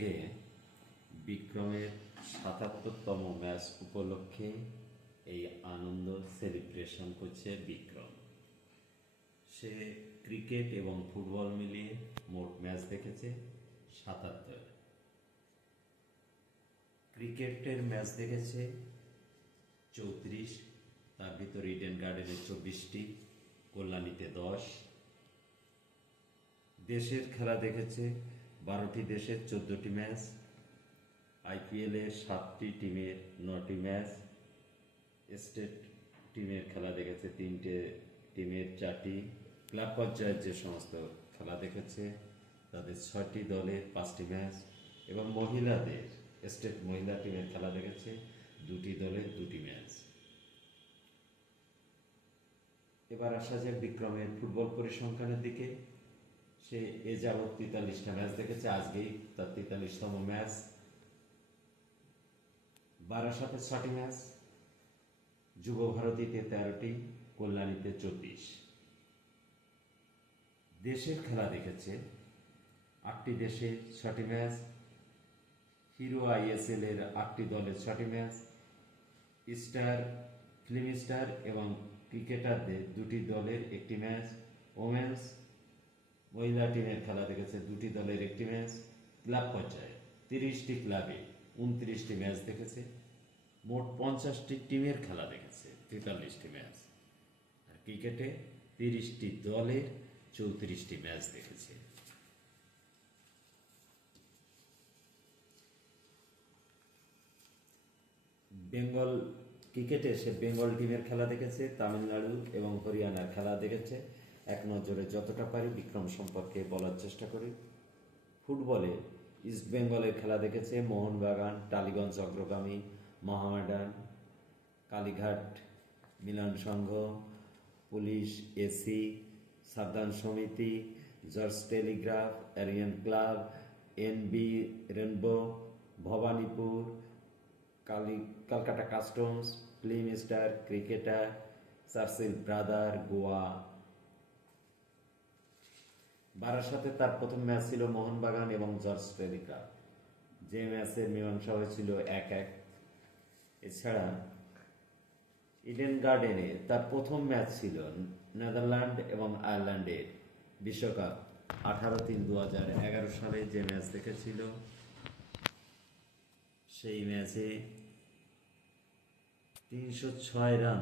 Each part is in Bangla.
আজকে বিক্রমের ৭৭তম ম্যাচ উপলক্ষে এই আনন্দ সেলিব্রেশন করছে বিক্রম। সে ক্রিকেট এবং ফুটবল মিলিয়ে মোট ম্যাচ দেখেছে ৭৭। ক্রিকেটের ম্যাচ দেখেছে ৩৪, তার ভিতরে ইডেন গার্ডেনে ২৪টি, কল্যাণীতে ১০। দেশের খেলা দেখেছে ১২টি দেশের ১৪টি ম্যাচ, আইপিএলে ৭টি টিমের ৯টি ম্যাচ, স্টেট টিমের খেলা দেখেছে ৩টে টিমের ৪টি, ক্লাব পর্যায়ের যে সমস্ত খেলা দেখেছে তাদের ৬টি দলের ৫টি ম্যাচ, এবং মহিলাদের স্টেট মহিলা টিমের খেলা দেখেছে ২টি দলের ২টি ম্যাচ। এবার আসা যাক বিক্রমের ফুটবল পরিসংখ্যানের দিকে। সে এ যাবৎ ৪৩টা ম্যাচ দেখেছে, আজকেই তার ৪৩তম ম্যাচ। বারাসাতে ৬টি ম্যাচ, যুব ভারতীতে ১৩টি, কল্যাণীতে ২৪। দেশের খেলা দেখেছে ৮টি দেশে ৬টি ম্যাচ, হিরো আইএসএল এর ৮টি দলের ৬টি ম্যাচ, স্টার ফিল্ম স্টার এবং ক্রিকেটারদের ২টি দলের ১টি ম্যাচ, ওমেন্স মহিলা টিমের খেলা দেখেছে ২টি দলের ১টি ম্যাচ। ক্লাব পর্যায়ে ৩০টি ক্লাবে ২৯টি ম্যাচ দেখেছে, মোট ৫০টি টিমের খেলা দেখেছে ৪৩টি ম্যাচ। আর ক্রিকেটে ৩০টি দলের ৩৪টি ম্যাচ দেখেছে। বেঙ্গল ক্রিকেটে সে বেঙ্গল টিমের খেলা দেখেছে, তামিলনাড়ু এবং হরিয়ানার খেলা দেখেছে। এক নজরে যতটা পারি বিক্রম সম্পর্কে বলার চেষ্টা করি। ফুটবলে ইস্ট বেঙ্গলের খেলা দেখেছে, Mohun Bagan, Tollygunge Aggragami, Mohammedan, Kalighat Milan Sangha, police AC, Sabdhan Samiti, George Telegraph, Aryan club, NB rainbow, Bhawanipur, Calcutta customs, film star, cricketer, Churchill brother, Goa. বারাসাতে তার প্রথম ম্যাচ ছিল মোহনবাগান এবং জর্জ টেলিগ্রাফ, যে ম্যাচের মীমাংসা হয়েছিল ১-১। এছাড়া ইডেন গার্ডেনে তার প্রথম ম্যাচ ছিল নেদারল্যান্ড এবং আয়ারল্যান্ডের বিশ্বকাপ ১৮-৩-২০১১ সালে যে ম্যাচ দেখেছিল, সেই ম্যাচে ৩০৬ রান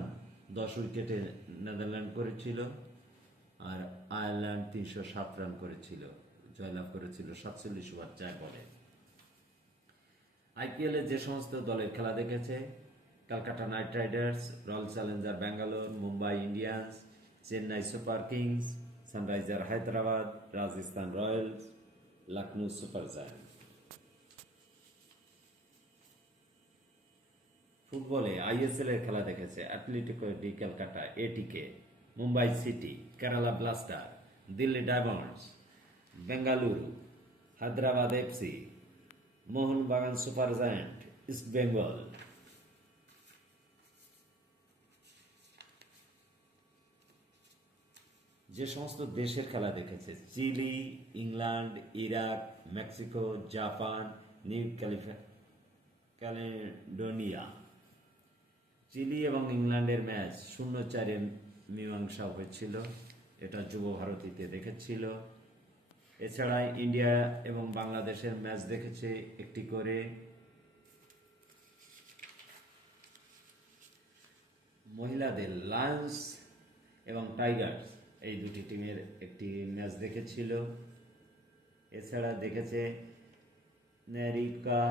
১০ উইকেটে নেদারল্যান্ড করেছিল, আর আয়ারল্যান্ড ৩০৭ রান করেছিল, জয়লাভ করেছিল ৪৭ ওভার ৪ বলে। আইপিএলে যে সমস্ত দলের খেলা দেখেছে: Kolkata Knight Riders, Royal Challenger Bangalore, Mumbai Indians, Chennai Super Kings, Sunriser Hyderabad, Rajasthan Royals, Lucknow Super Giants. ফুটবলে আইএসএল এর খেলা দেখেছে Atletico de Calcutta ATK, Mumbai City, Kerala Blaster, Delhi Diamonds, Bengaluru, Hyderabad FC, Mohun Bagan Super Giant, East Bengal. যে সমস্ত দেশের খেলা দেখেছে: Chile, England, Iraq, Mexico, Japan, New Caledonia. Chile এবং ইংল্যান্ডের ম্যাচ ০-৪ মীমাংসা হয়েছিল, এটা যুব ভারতীতে দেখেছিল। এছাড়া ইন্ডিয়া এবং বাংলাদেশের ম্যাচ দেখেছে একটি করে। মহিলাদের লায়ন্স এবং টাইগার্স এই দুটি টিমের একটি ম্যাচ দেখেছিল। এছাড়া দেখেছে NEROCA,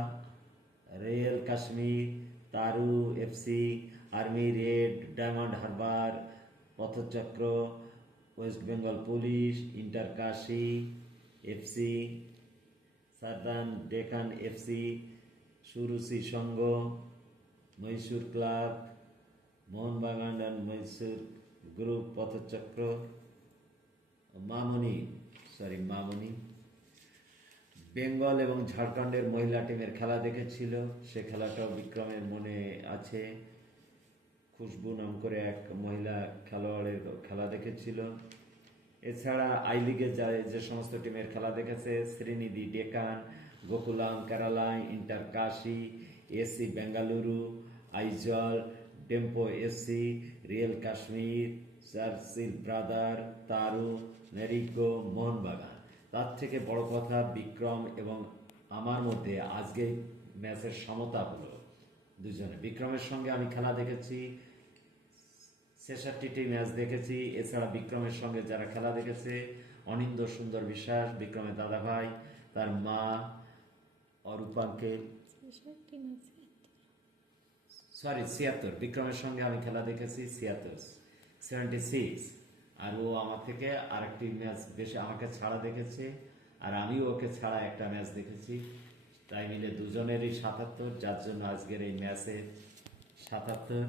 royal Kashmir, TRAU FC, army red, Diamond Harbour, Pathachakra, west Bengal police, Inter Kashi FC, southern Deccan FC, Suruchi Sangha, Mahishur club, Mohun Bagan and Mahishur group, Pathachakra, Mamoni. Bengal এবং ঝাড়খণ্ডের মহিলা টিমের খেলা দেখেছিল, সে খেলাটাও বিক্রমের মনে আছে। খুশবু নাম করে এক মহিলা খেলোয়াড়ের খেলা দেখেছিল। এছাড়া আই লিগে যে সমস্ত টিমের খেলা দেখেছে: Sreenidi Deccan, Gokulam Kerala, inter Kashi, AC Bengaluru, Aizawl, tempo AC, real Kashmir, Churchill brother, TRAU, NEROCA, Mohun Bagan. তার থেকে বড় কথা, বিক্রম এবং আমার মধ্যে আজকে ম্যাচের সমতা হলো দুজনে। বিক্রমের সঙ্গে আমি খেলা দেখেছি, 66টি ম্যাচ দেখেছি। এছাড়া বিক্রমের সঙ্গে যারা খেলা দেখেছে, অনিন্দ সুন্দর বিশ্বাস, বিক্রমের দাদা ভাই, তার মা অরূপাঙ্কে, সরি 76, বিক্রমের সঙ্গে আমি খেলা দেখেছি 76, 76। আর ও আমার থেকে আরেকটি ম্যাচ বেশি আমাকে ছাড়া দেখেছে, আর আমিও ওকে ছাড়া একটা ম্যাচ দেখেছি। তাই মিলে দুজনেরই 77, যার জন্য আজকের এই ম্যাচে 77।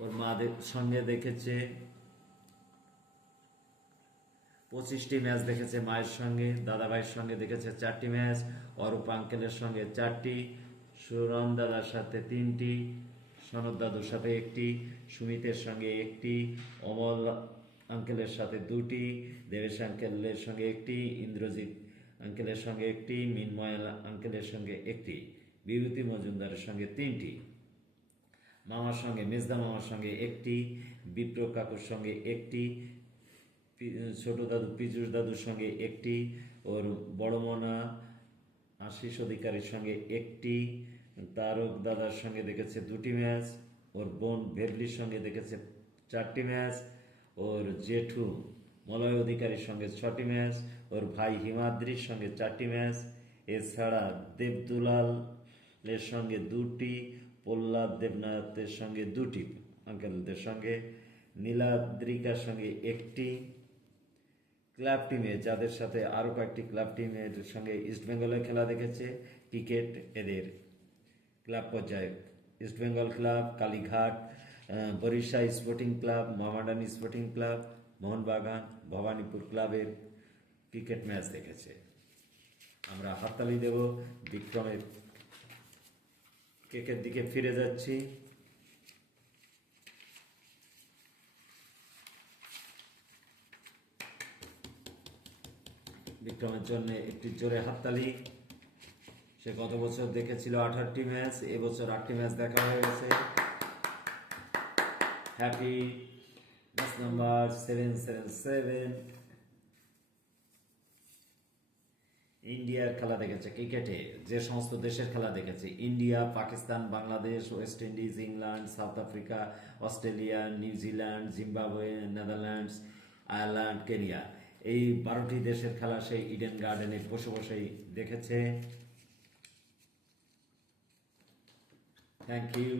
ওর মা সঙ্গে দেখেছে 25টি ম্যাচ দেখেছে মায়ের সঙ্গে, দাদাভাইয়ের সঙ্গে দেখেছে 4টি ম্যাচ, অরূপ আঙ্কেলের সঙ্গে 4টি, সুরন দাদার সাথে 3টি, সনদ দাদুর সাথে 1টি, সুমিতের সঙ্গে 1টি, অমল আঙ্কেলের সাথে 2টি, দেবেশ আঙ্কেলের সঙ্গে 1টি, ইন্দ্রজিৎ আঙ্কেলের সঙ্গে 1টি, মিনময় আঙ্কেলের সঙ্গে 1টি, বিভূতি মজুমদারের সঙ্গে 3টি, মামার সঙ্গে মেজদা মামার সঙ্গে 1টি, বিপ্র কাকুর সঙ্গে 1টি, ছোট দাদু পীযুষ দাদুর সঙ্গে 1টি, ওর বড় মনা আশিস অধিকারীর সঙ্গে 1টি, তারক দাদার সঙ্গে দেখেছে 2টি ম্যাচ, ওর বোন ভেবলির সঙ্গে দেখেছে 4টি ম্যাচ, ওর জেঠু মলয় অধিকারীর সঙ্গে 6টি ম্যাচ, ওর ভাই হিমাদ্রির সঙ্গে 4টি ম্যাচ। এছাড়া দেবদুলালের সঙ্গে 2টি, প্রহ্লাদ দেবনাথের সঙ্গে 2টি আঙ্কেলদের সঙ্গে, নীলাদ্রিকার সঙ্গে 1টি। ক্লাব টিমে যাদের সাথে আরও কয়েকটি ক্লাব টিমের সঙ্গে ইস্টবেঙ্গলের খেলা দেখেছে, ক্রিকেট এদের ক্লাব পর্যায়ে East Bengal Club, Kalighat, Barisha Sporting Club, Mohammedan Sporting Club, Mohun Bagan, Bhowanipore ক্লাবের ক্রিকেট ম্যাচ দেখেছে। আমরা হাততালি দেব। বিক্রমের কেকের দিকে ফিরে যাচ্ছি। বিক্রমের জন্য একটি জোরে হাততালি। সে গত বছর দেখেছিল 18টি ম্যাচ, এবছর 8টি ম্যাচ দেখা হয়ে গেছে। হ্যাপি। Match number 777। ইন্ডিয়ার খেলা দেখেছে ক্রিকেটে, যে সমস্ত দেশের খেলা দেখেছে, India, Pakistan, Bangladesh, West Indies, England, south Africa, Australia, New Zealand, Zimbabwe, Netherlands, Ireland, Kenya, এই 12টি দেশের খেলা সেই ইডেন গার্ডেনে বসে বসেই দেখেছে। Thank you.